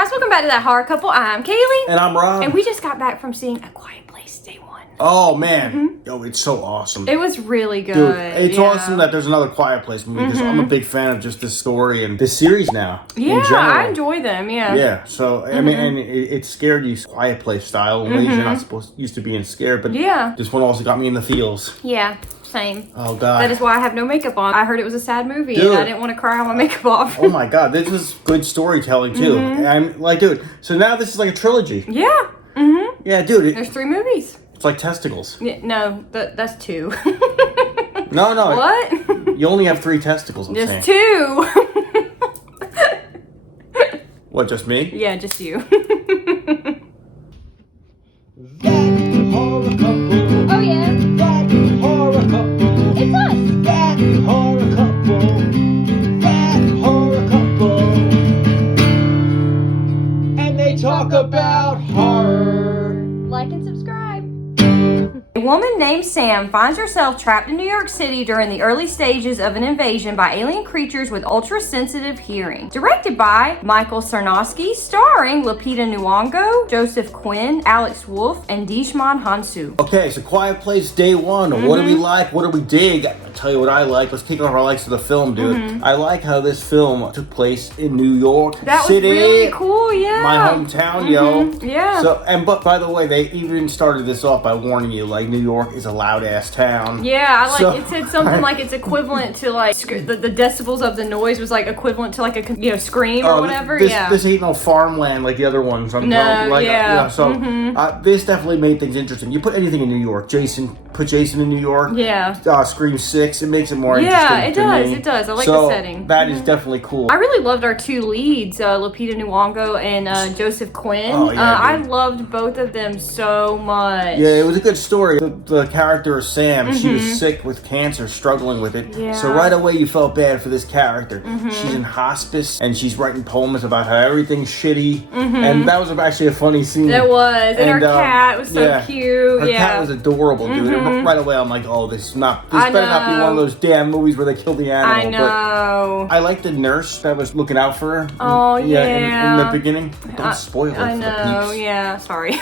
guys, welcome back to That Horror Couple. I'm Kaylee. And I'm Rob. And we just got back from seeing A Quiet Place Day 1. Oh, man. Yo, it's so awesome. It was really good. Dude, it's awesome that there's another Quiet Place movie because I'm a big fan of just this story and this series now. Yeah, in general. I enjoy them, yeah. Yeah, so, I mean, and it scared you Quiet Place style in ways you're not used to being scared, but this one also got me in the feels. Yeah. Same. Oh, God. That is why I have no makeup on. I heard it was a sad movie, dude. and I didn't want to cry on my makeup off. Oh, my God. This was good storytelling, too. I'm like, dude, so now this is like a trilogy. Yeah. Yeah, dude. There's 3 movies. It's like testicles. Yeah, no, that's 2. No. What? You only have 3 testicles, I'm saying. Just 2. What, just me? Yeah, just you. That horror couple. Oh, yeah. That horror couple. It's us. That horror couple. That horror couple. And they talk about horror. Like and subscribe. A woman named Sam finds herself trapped in New York City during the early stages of an invasion by alien creatures with ultra-sensitive hearing. Directed by Michael Sarnowski, starring Lupita Nyong'o, Joseph Quinn, Alex Wolff, and Dishman Hansu. Okay, so Quiet Place Day 1. What do we like? What do we dig? I'll tell you what I like. Let's kick off our likes of the film, dude. I like how this film took place in New York That City. was really cool, yeah. My hometown, yo. Yeah. So, but by the way, they even started this off by warning you, like, New York is a loud ass town. Yeah, So- it said something like it's equivalent to like the decibels of the noise was like equivalent to like a scream or whatever. This ain't no farmland like the other ones. This definitely made things interesting. You put anything in New York, put Jason in New York. Yeah. Scream 6, it makes it more interesting. Yeah, it to does. me. It does. I like the setting. That is definitely cool. I really loved our 2 leads, Lupita Nyong'o and Joseph Quinn. Oh, yeah, I dude. loved both of them so much. Yeah, it was a good story. The character of Sam, she was sick with cancer, struggling with it. Yeah. So right away you felt bad for this character. She's in hospice and she's writing poems about how everything's shitty. And that was actually a funny scene. It was. And her cat was so cute. Her cat was adorable, dude. And right away I'm like, oh, this better not be one of those damn movies where they kill the animal. I know. But I like the nurse that was looking out for her. Oh, in the beginning. Don't spoil it I for the know. peeps. Yeah. Sorry.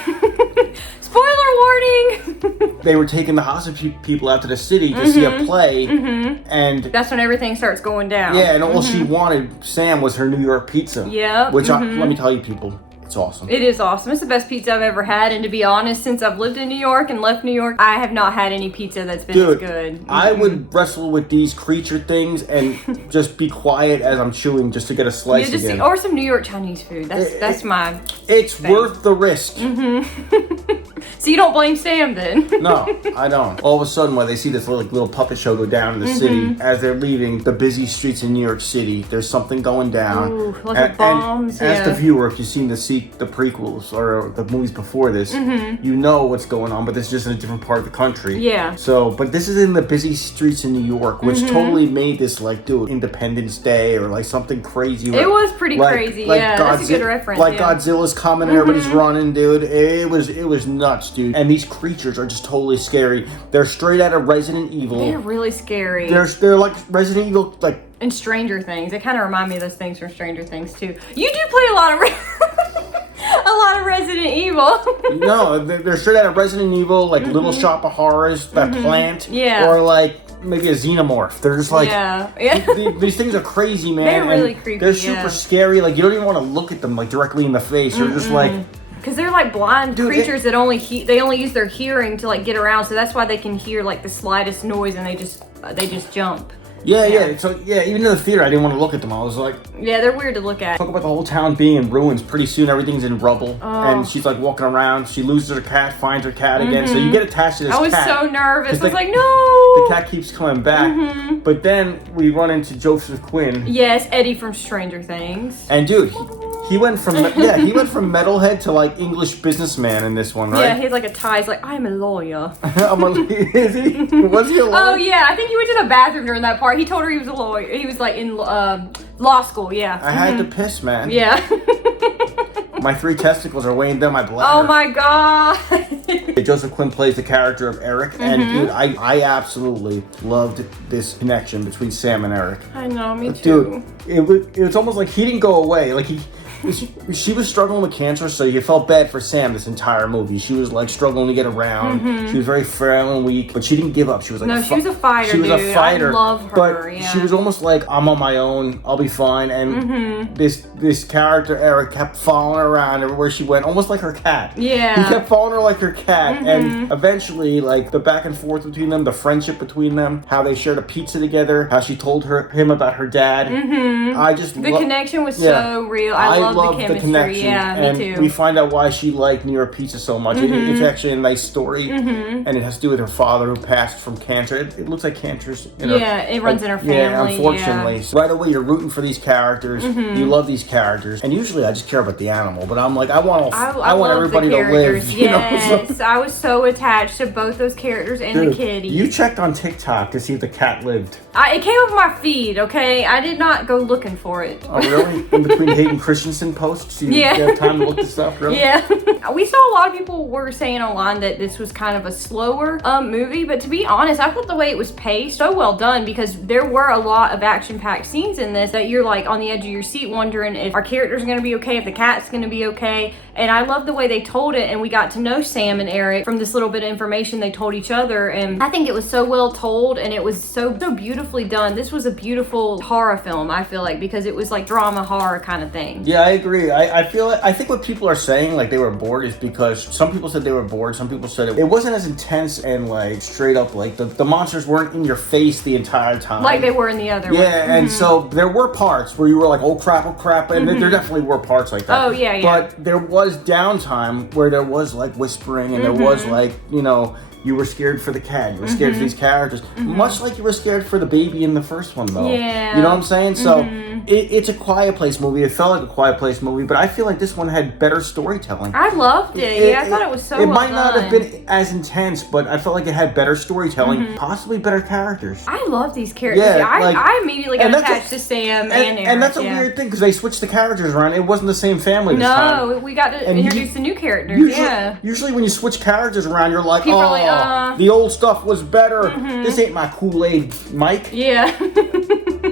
Spoiler warning. They were taking the hospice people out to the city to see a play, and That's when everything starts going down. yeah, and all she wanted, Sam, was her New York pizza. Yep. Which let me tell you, people, it's awesome. It is awesome. It's the best pizza I've ever had. And to be honest, since I've lived in New York and left New York, I have not had any pizza that's been as good. I would wrestle with these creature things and just be quiet as I'm chewing just to get a slice again. Or some New York Chinese food. That's my It's thing. worth the risk. So you don't blame Sam then? No, I don't. All of a sudden, when they see this little puppet show go down in the city, as they're leaving the busy streets in New York City, there's something going down. Ooh, like bombs, and as the viewer, if you've seen the prequels or the movies before this, you know what's going on, but this is just in a different part of the country. Yeah. So, but this is in the busy streets in New York, which totally made this like, dude, Independence Day or like something crazy. It was pretty crazy, yeah. That's a good reference. Like Godzilla's coming and everybody's running, dude. It was nuts, dude. And these creatures are just totally scary. They're straight out of Resident Evil. They're really scary. They're like Resident Evil, like. And Stranger Things. They kind of remind me of those things from Stranger Things too. You do play a lot of Resident Evil. No, they're straight out of Resident Evil, like Little Shop of Horrors, that plant. Yeah. Or like maybe a xenomorph. They're just like, yeah. These things are crazy, man. They're really creepy. They're super scary. Like you don't even want to look at them like directly in the face. You're just like. Because they're like blind creatures that only use their hearing to like get around, so that's why they can hear like the slightest noise and they just jump. Yeah. So even in the theater, I didn't want to look at them. I was like, yeah, they're weird to look at. Talk about the whole town being in ruins. Pretty soon, everything's in rubble, and she's like walking around. She loses her cat, finds her cat again. So you get attached to this cat. I was so nervous. I was like, no. The cat keeps coming back, but then we run into Joseph Quinn. Yes, Eddie from Stranger Things. And dude, he went from metalhead to like English businessman in this one, right? Yeah, he has like a tie. He's like, I'm a lawyer. Is he? Was he a lawyer? Oh yeah, I think he went to the bathroom during that part. He told her he was a lawyer. He was like in law school. Yeah. I had to piss, man. Yeah. My 3 testicles are weighing down my bladder. Oh my god. Joseph Quinn plays the character of Eric, and dude, I absolutely loved this connection between Sam and Eric. I know, me too. Dude, it was almost like he didn't go away. Like she was struggling with cancer, so you felt bad for Sam this entire movie. She was like struggling to get around. She was very frail and weak, but she didn't give up. She was like no, she was a fighter. She was a fighter. I love her. But she was almost like, I'm on my own. I'll be fine. And this character Eric kept following her around everywhere she went, almost like her cat. Yeah. He kept following her like her cat, and eventually, like the back and forth between them, the friendship between them, how they shared a pizza together, how she told him about her dad. I just the connection was so real. I love the chemistry. Connection. Yeah, me too. We find out why she liked New York pizza so much. It's actually a nice story, and it has to do with her father who passed from cancer. It looks like cancer's in her, it runs in her family. Yeah, unfortunately. So right away, you're rooting for these characters. You love these characters, and usually I just care about the animal. But I'm like, I want everybody to live. Yes, I was so attached to both those characters and the kitty. You checked on TikTok to see if the cat lived. It came up my feed, okay? I did not go looking for it. Oh, really? In between Hayden Christensen posts? You have time to look this up, really? Yeah. We saw a lot of people were saying online that this was kind of a slower movie, but to be honest, I thought the way it was paced, so well done, because there were a lot of action-packed scenes in this that you're like on the edge of your seat wondering if our character's going to be okay, if the cat's going to be okay. And I love the way they told it, and we got to know Sam and Eric from this little bit of information they told each other, and I think it was so well told, and it was so beautifully done. This was a beautiful horror film, I feel like, because it was like drama horror kind of thing. Yeah, I agree. I think what people are saying, like they were bored, is because some people said they were bored, some people said it wasn't as intense and like straight up, like the monsters weren't in your face the entire time. Like they were in the other one. Yeah, and so there were parts where you were like, oh crap, and there definitely were parts like that. Oh, yeah. But there was downtime where there was like whispering and there was like, you were scared for the cat. You were scared for these characters. Much like you were scared for the baby in the first one, though. Yeah. You know what I'm saying? So it's a Quiet Place movie. It felt like a Quiet Place movie, but I feel like this one had better storytelling. I loved it. I thought it was so well done. It might not have been as intense, but I felt like it had better storytelling, possibly better characters. I love these characters. Yeah, I immediately got attached to Sam and Eric. And that's a weird thing, because they switched the characters around. It wasn't the same family this time. No, we got to introduce the new characters. Usually when you switch characters around, you're like, people are like, the old stuff was better. This ain't my Kool-Aid, Mike. Yeah.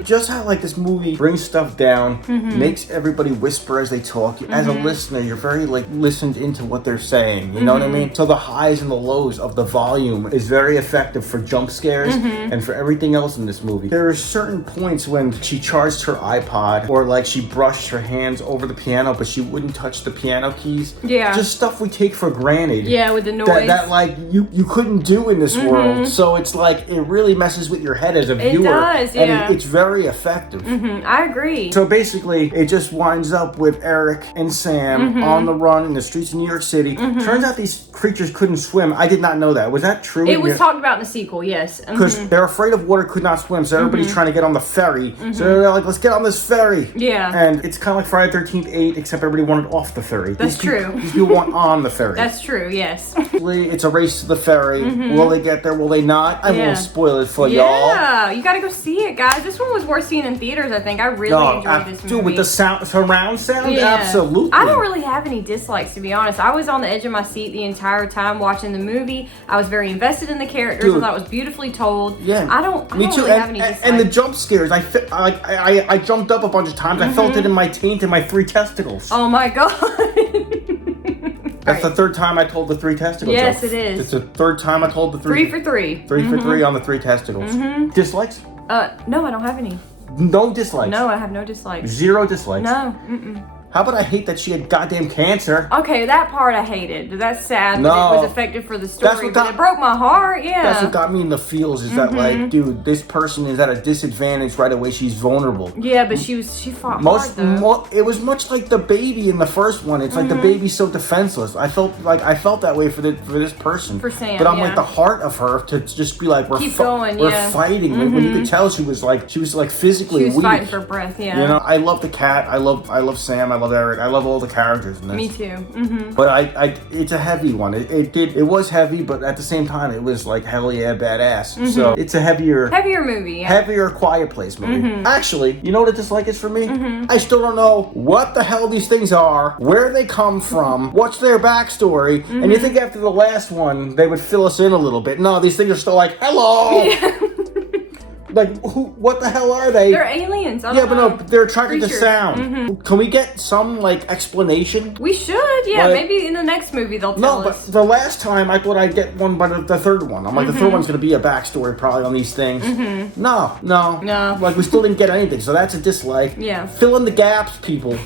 Just how like this movie brings stuff down, makes everybody whisper as they talk. As a listener, you're very like listened into what they're saying. You know what I mean? So the highs and the lows of the volume is very effective for jump scares and for everything else in this movie. There are certain points when she charged her iPod, or like she brushed her hands over the piano, but she wouldn't touch the piano keys. Yeah. Just stuff we take for granted. Yeah, with the noise. That like you couldn't do in this world. So it's like it really messes with your head as a viewer. It does, yeah. And it's very effective. I agree. So basically, it just winds up with Eric and Sam on the run in the streets of New York City. Turns out these creatures couldn't swim. I did not know that. Was that true? It was talked about in the sequel, yes. Because they're afraid of water, could not swim, so everybody's trying to get on the ferry. So they're like, let's get on this ferry. Yeah. And it's kind of like Friday the 13th 8, except everybody wanted off the ferry. That's true. These people want on the ferry. That's true, yes. It's a race to the ferry. Will they get there? Will they not? I won't spoil it for y'all. Yeah, you gotta go see it, guys. This one was worth seeing in theaters, I think. I really enjoyed this movie. Dude, with the surround sound? Absolutely. I don't really have any dislikes, to be honest. I was on the edge of my seat the entire time watching the movie. I was very invested in the characters. I thought it was beautifully told. Yeah. I don't really have any dislikes. And the jump scares, I jumped up a bunch of times. I felt it in my taint and my 3 testicles. Oh my god. That's the third time I told the 3 testicles. Yes, it is. It's the third time I told the 3. 3 for 3. 3 for 3 on the 3 testicles. Dislikes? No, I don't have any. No dislikes? No, I have no dislikes. 0 dislikes? No. How about I hate that she had goddamn cancer? Okay, that part I hated. That's sad that it was effective for the story, but it broke my heart, yeah. That's what got me in the feels, is that like, dude, this person is at a disadvantage right away. She's vulnerable. Yeah, but she fought hard, though. It was much like the baby in the first one. It's like the baby's so defenseless. I felt that way for this person. For Sam, but I'm like, the heart of her to just be like, we're fighting. When you could tell she was like physically weak. She was fighting for breath, yeah. You know, I love the cat. I love Sam. I love Eric. I love all the characters in this. Me too. But it's a heavy one. It was heavy, but at the same time, it was like hell yeah, badass. So it's a heavier movie. Yeah. Heavier Quiet Place movie. Actually, you know what a dislike is for me? I still don't know what the hell these things are, where they come from, what's their backstory, and you think after the last one they would fill us in a little bit. No, these things are still like, hello. Yeah. Like, what the hell are they? They're aliens. I don't Yeah, but know. no, they're attracted to Creatures. sound. Can we get some, like, explanation? We should, yeah. Like- Maybe in the next movie they'll No, tell but us. the last time I thought I'd get one by the third one. I'm like, the third one's going to be a backstory probably on these things. No. No. Like, we still didn't get anything, so that's a dislike. Yeah. Fill in the gaps, people.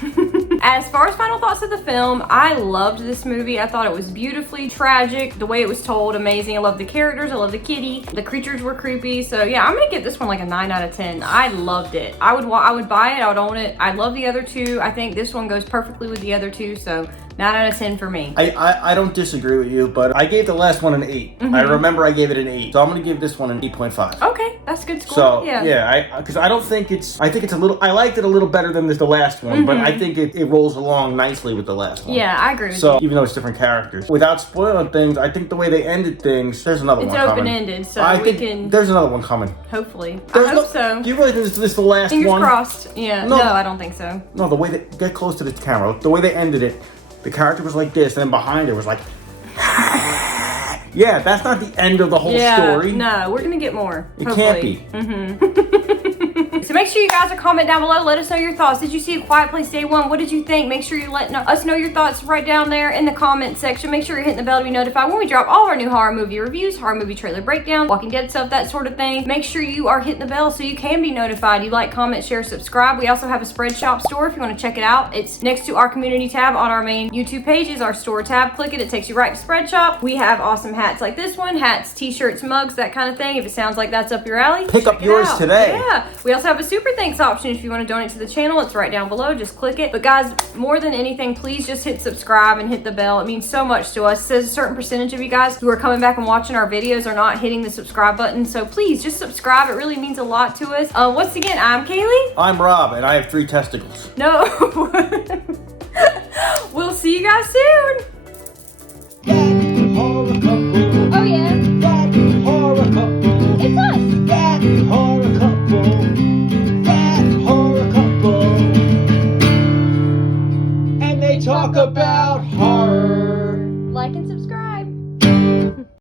As far as final thoughts of the film, I loved this movie. I thought it was beautifully tragic. The way it was told, amazing. I love the characters. I love the kitty. The creatures were creepy. So yeah, I'm gonna give this one like a 9 out of 10. I loved it. I would buy it. I would own it. I love the other two. I think this one goes perfectly with the other two. So 9 out of 10 for me. I don't disagree with you, but I gave the last one an 8. I remember I gave it an 8. So I'm going to give this one an 8.5. Okay, that's a good score. So, yeah. because I don't think I think it's a little, I liked it a little better than the last one, but I think it rolls along nicely with the last one. Yeah, I agree with So, you. even though it's different characters. Without spoiling things, I think the way they ended things, there's another It's one coming. open-ended, so I we think can there's another one coming. hopefully. There's I hope so. Do you really think this is the last Fingers one? crossed. Yeah. No. No, I don't think so. No, the way they get close to the camera, the way they ended it, the character was like this, and then behind it was like, yeah, that's not the end of the whole story. No, we're gonna get more. It hopefully. can't be. So make sure you guys are comment down below. Let us know your thoughts. Did you see A Quiet Place Day 1? What did you think? Make sure you let us know your thoughts right down there in the comment section. Make sure you're hitting the bell to be notified when we drop all of our new horror movie reviews, horror movie trailer breakdowns, Walking Dead stuff, that sort of thing. Make sure you are hitting the bell so you can be notified. You like, comment, share, subscribe. We also have a Spread Shop store if you want to check it out. It's next to our community tab on our main YouTube page is our store tab. Click it. It takes you right to Spread Shop. We have awesome hats like this one. Hats, t-shirts, mugs, that kind of thing. If it sounds like that's up your alley, Pick up check it yours out. today. Yeah. We also have a super thanks option if you want to donate to the channel. It's right down below. Just click it. But guys, more than anything, please just hit subscribe and hit the bell. It means so much to us. It says a certain percentage of you guys who are coming back and watching our videos are not hitting the subscribe button. So please just subscribe. It really means a lot to us. Once again, I'm Kaylee. I'm Rob, and I have 3 testicles. No. We'll see you guys soon. That horror couple. Oh yeah. That horror couple. It's us. That horror couple. That horror couple. And they talk about horror. Like and subscribe.